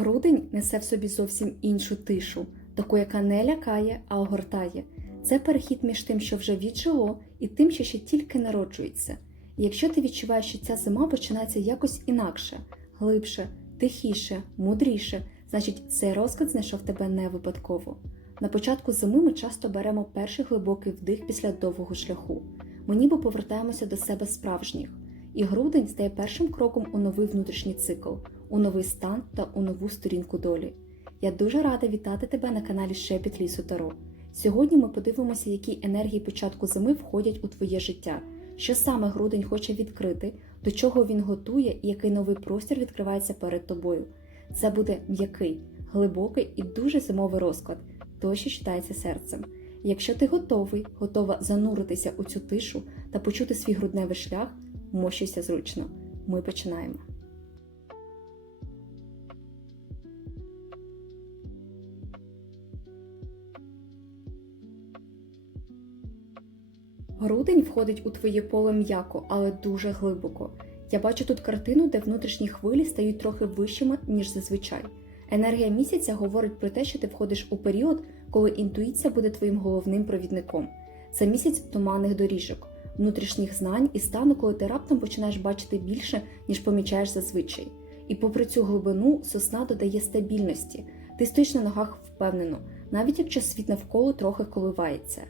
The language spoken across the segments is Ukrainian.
Грудень несе в собі зовсім іншу тишу, таку, яка не лякає, а огортає. Це перехід між тим, що вже віджило, і тим, що ще тільки народжується. І якщо ти відчуваєш, що ця зима починається якось інакше, глибше, тихіше, мудріше, значить цей розклад знайшов тебе не випадково. На початку зими ми часто беремо перший глибокий вдих після довгого шляху. Ми ніби повертаємося до себе справжніх, і грудень стає першим кроком у новий внутрішній цикл, у новий стан та у нову сторінку долі. Я дуже рада вітати тебе на каналі Шепіт Лісу Таро. Сьогодні ми подивимося, які енергії початку зими входять у твоє життя, що саме грудень хоче відкрити, до чого він готує і який новий простір відкривається перед тобою. Це буде м'який, глибокий і дуже зимовий розклад, той, що читається серцем. Якщо ти готовий, готова зануритися у цю тишу та почути свій грудневий шлях, мощуйся зручно. Ми починаємо. Грудень входить у твоє поле м'яко, але дуже глибоко. Я бачу тут картину, де внутрішні хвилі стають трохи вищими, ніж зазвичай. Енергія місяця говорить про те, що ти входиш у період, коли інтуїція буде твоїм головним провідником. Це місяць туманних доріжок, внутрішніх знань і стану, коли ти раптом починаєш бачити більше, ніж помічаєш зазвичай. І попри цю глибину, сосна додає стабільності. Ти стоїш на ногах впевнено, навіть якщо світ навколо трохи коливається.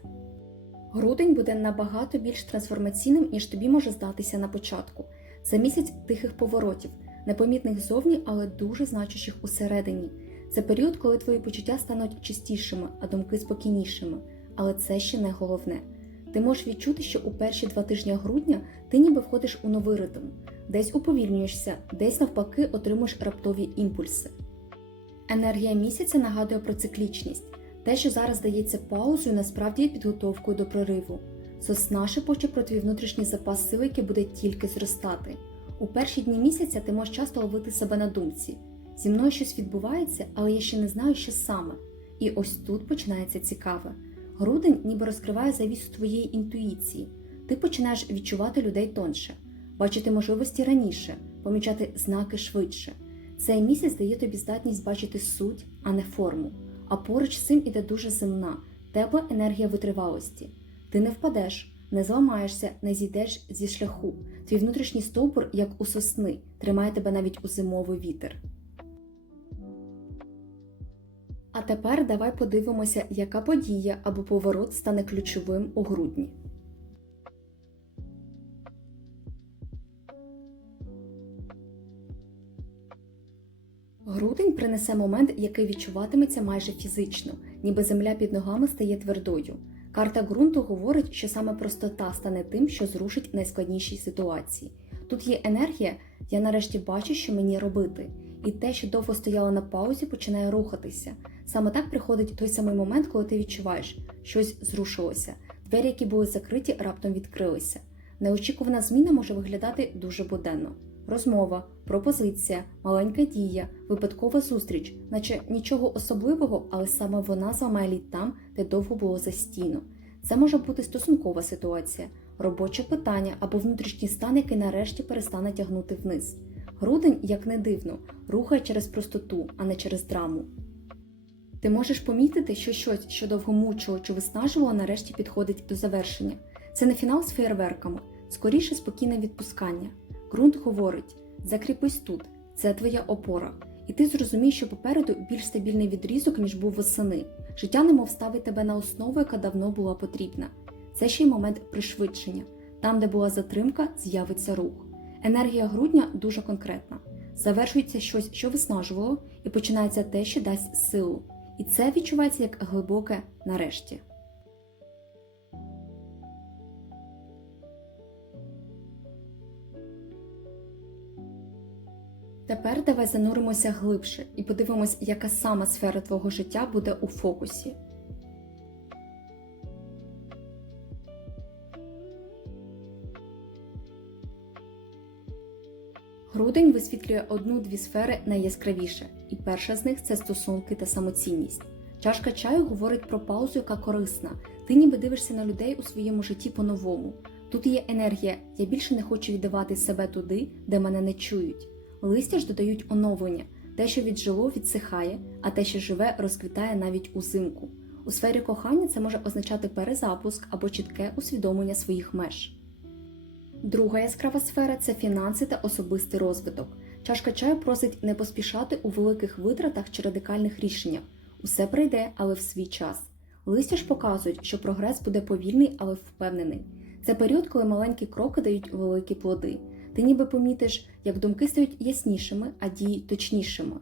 Грудень буде набагато більш трансформаційним, ніж тобі може здатися на початку. Це місяць тихих поворотів, непомітних зовні, але дуже значущих усередині. Це період, коли твої почуття стануть чистішими, а думки спокійнішими. Але це ще не головне. Ти можеш відчути, що у перші два тижні грудня ти ніби входиш у новий ритм, десь уповільнюєшся, десь навпаки отримуєш раптові імпульси. Енергія місяця нагадує про циклічність. Те, що зараз здається паузою, насправді є підготовкою до прориву. Сосна шепоче про твій внутрішній запас сили, який буде тільки зростати. У перші дні місяця ти можеш часто ловити себе на думці. Зі мною щось відбувається, але я ще не знаю, що саме. І ось тут починається цікаве. Грудень ніби розкриває завісу твоєї інтуїції. Ти починаєш відчувати людей тонше, бачити можливості раніше, помічати знаки швидше. Цей місяць дає тобі здатність бачити суть, а не форму. А поруч з цим іде дуже земна, тепла енергія витривалості. Ти не впадеш, не зламаєшся, не зійдеш зі шляху. Твій внутрішній стовбур, як у сосни, тримає тебе навіть у зимовий вітер. А тепер давай подивимося, яка подія або поворот стане ключовим у грудні. Грудень принесе момент, який відчуватиметься майже фізично, ніби земля під ногами стає твердою. Карта ґрунту говорить, що саме простота стане тим, що зрушить найскладніші ситуації. Тут є енергія, я нарешті бачу, що мені робити, і те, що довго стояло на паузі, починає рухатися. Саме так приходить той самий момент, коли ти відчуваєш, щось зрушилося, двері, які були закриті, раптом відкрилися. Неочікувана зміна може виглядати дуже буденно. Розмова, пропозиція, маленька дія, випадкова зустріч, наче нічого особливого, але саме вона зламає там, де довго було застійно. Це може бути стосункова ситуація, робоче питання або внутрішній стан, який нарешті перестане тягнути вниз. Грудень, як не дивно, рухає через простоту, а не через драму. Ти можеш помітити, що щось, що довго мучило чи виснажувало, нарешті підходить до завершення. Це не фінал з феєрверками, скоріше спокійне відпускання. Ґрунт говорить: закріпись тут, це твоя опора, і ти зрозумієш, що попереду більш стабільний відрізок, ніж був восени. Життя немов ставить тебе на основу, яка давно була потрібна. Це ще й момент пришвидшення. Там, де була затримка, з'явиться рух. Енергія грудня дуже конкретна. Завершується щось, що виснажувало, і починається те, що дасть силу. І це відчувається як глибоке нарешті. Тепер давай зануримося глибше і подивимось, яка сама сфера твого життя буде у фокусі. Грудень висвітлює одну-дві сфери найяскравіше, і перша з них це стосунки та самоцінність. Чашка чаю говорить про паузу, яка корисна. Ти ніби дивишся на людей у своєму житті по-новому. Тут є енергія, я більше не хочу віддавати себе туди, де мене не чують. Листя ж додають оновлення. Те, що віджило, відсихає, а те, що живе, розквітає навіть узимку. У сфері кохання це може означати перезапуск або чітке усвідомлення своїх меж. Друга яскрава сфера це фінанси та особистий розвиток. Чашка чаю просить не поспішати у великих витратах чи радикальних рішеннях. Усе прийде, але в свій час. Листя ж показують, що прогрес буде повільний, але впевнений. Це період, коли маленькі кроки дають великі плоди. Ти ніби помітиш, як думки стають яснішими, а дії точнішими.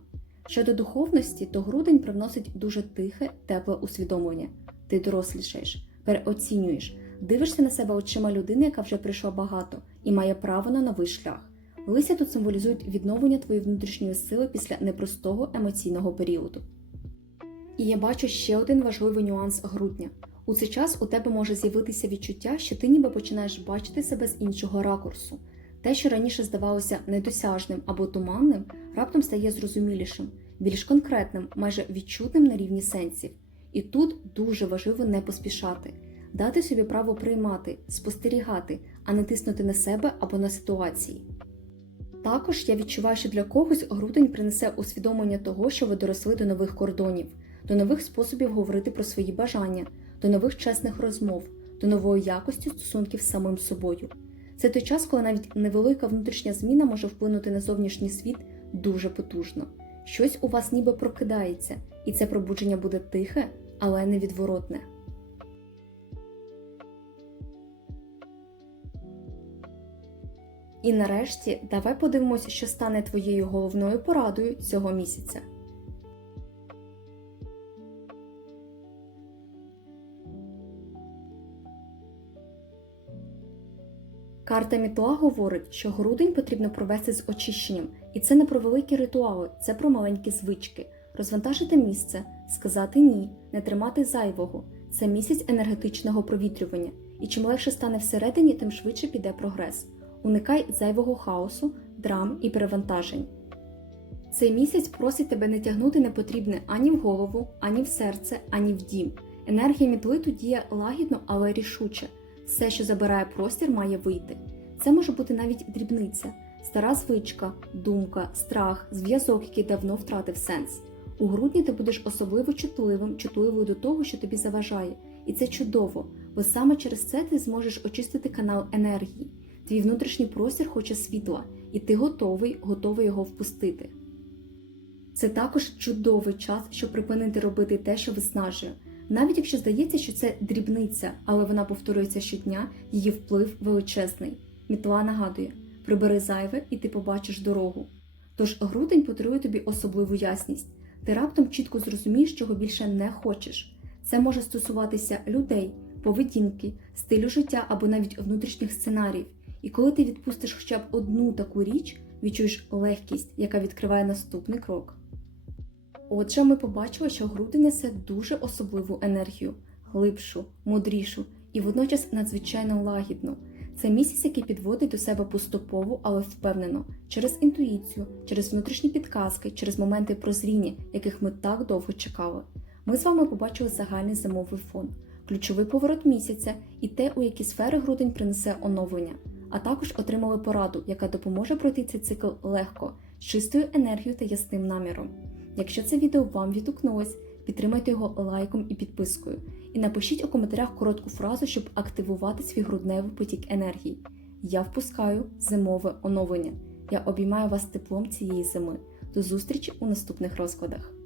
Щодо духовності, то грудень привносить дуже тихе, тепле усвідомлення. Ти дорослішаєш, переоцінюєш, дивишся на себе очима людини, яка вже пройшла багато і має право на новий шлях. Листя тут символізують відновлення твоєї внутрішньої сили після непростого емоційного періоду. І я бачу ще один важливий нюанс грудня. У цей час у тебе може з'явитися відчуття, що ти ніби починаєш бачити себе з іншого ракурсу. Те, що раніше здавалося недосяжним або туманним, раптом стає зрозумілішим, більш конкретним, майже відчутним на рівні сенсів. І тут дуже важливо не поспішати, дати собі право приймати, спостерігати, а не тиснути на себе або на ситуації. Також я відчуваю, що для когось грудень принесе усвідомлення того, що ви доросли до нових кордонів, до нових способів говорити про свої бажання, до нових чесних розмов, до нової якості стосунків з самим собою. Це той час, коли навіть невелика внутрішня зміна може вплинути на зовнішній світ дуже потужно. Щось у вас ніби прокидається, і це пробудження буде тихе, але невідворотне. І нарешті давай подивимось, що стане твоєю головною порадою цього місяця. Карта Мітла говорить, що грудень потрібно провести з очищенням, і це не про великі ритуали, це про маленькі звички, розвантажити місце, сказати ні, не тримати зайвого. Це місяць енергетичного провітрювання, і чим легше стане всередині, тим швидше піде прогрес. Уникай зайвого хаосу, драм і перевантажень. Цей місяць просить тебе не тягнути непотрібне ані в голову, ані в серце, ані в дім. Енергія мітли тут діє лагідно, але рішуче. Все, що забирає простір, має вийти. Це може бути навіть дрібниця, стара звичка, думка, страх, зв'язок, який давно втратив сенс. У грудні ти будеш особливо чутливим, чутливою до того, що тобі заважає, і це чудово, бо саме через це ти зможеш очистити канал енергії. Твій внутрішній простір хоче світла, і ти готовий, готовий його впустити. Це також чудовий час, щоб припинити робити те, що виснажує. Навіть якщо здається, що це дрібниця, але вона повторюється щодня, її вплив величезний. Мітла нагадує: прибери зайве, і ти побачиш дорогу. Тож грудень подарує тобі особливу ясність. Ти раптом чітко зрозумієш, чого більше не хочеш. Це може стосуватися людей, поведінки, стилю життя або навіть внутрішніх сценаріїв. І коли ти відпустиш хоча б одну таку річ, відчуєш легкість, яка відкриває наступний крок. Отже, ми побачили, що грудень несе дуже особливу енергію, глибшу, мудрішу і водночас надзвичайно лагідну. Це місяць, який підводить до себе поступово, але впевнено, через інтуїцію, через внутрішні підказки, через моменти прозріння, яких ми так довго чекали. Ми з вами побачили загальний зимовий фон, ключовий поворот місяця і те, у які сфери грудень принесе оновлення, а також отримали пораду, яка допоможе пройти цей цикл легко, з чистою енергією та ясним наміром. Якщо це відео вам відгукнулось, підтримайте його лайком і підпискою. І напишіть у коментарях коротку фразу, щоб активувати свій грудневий потік енергії. Я впускаю зимове оновлення. Я обіймаю вас теплом цієї зими. До зустрічі у наступних розкладах.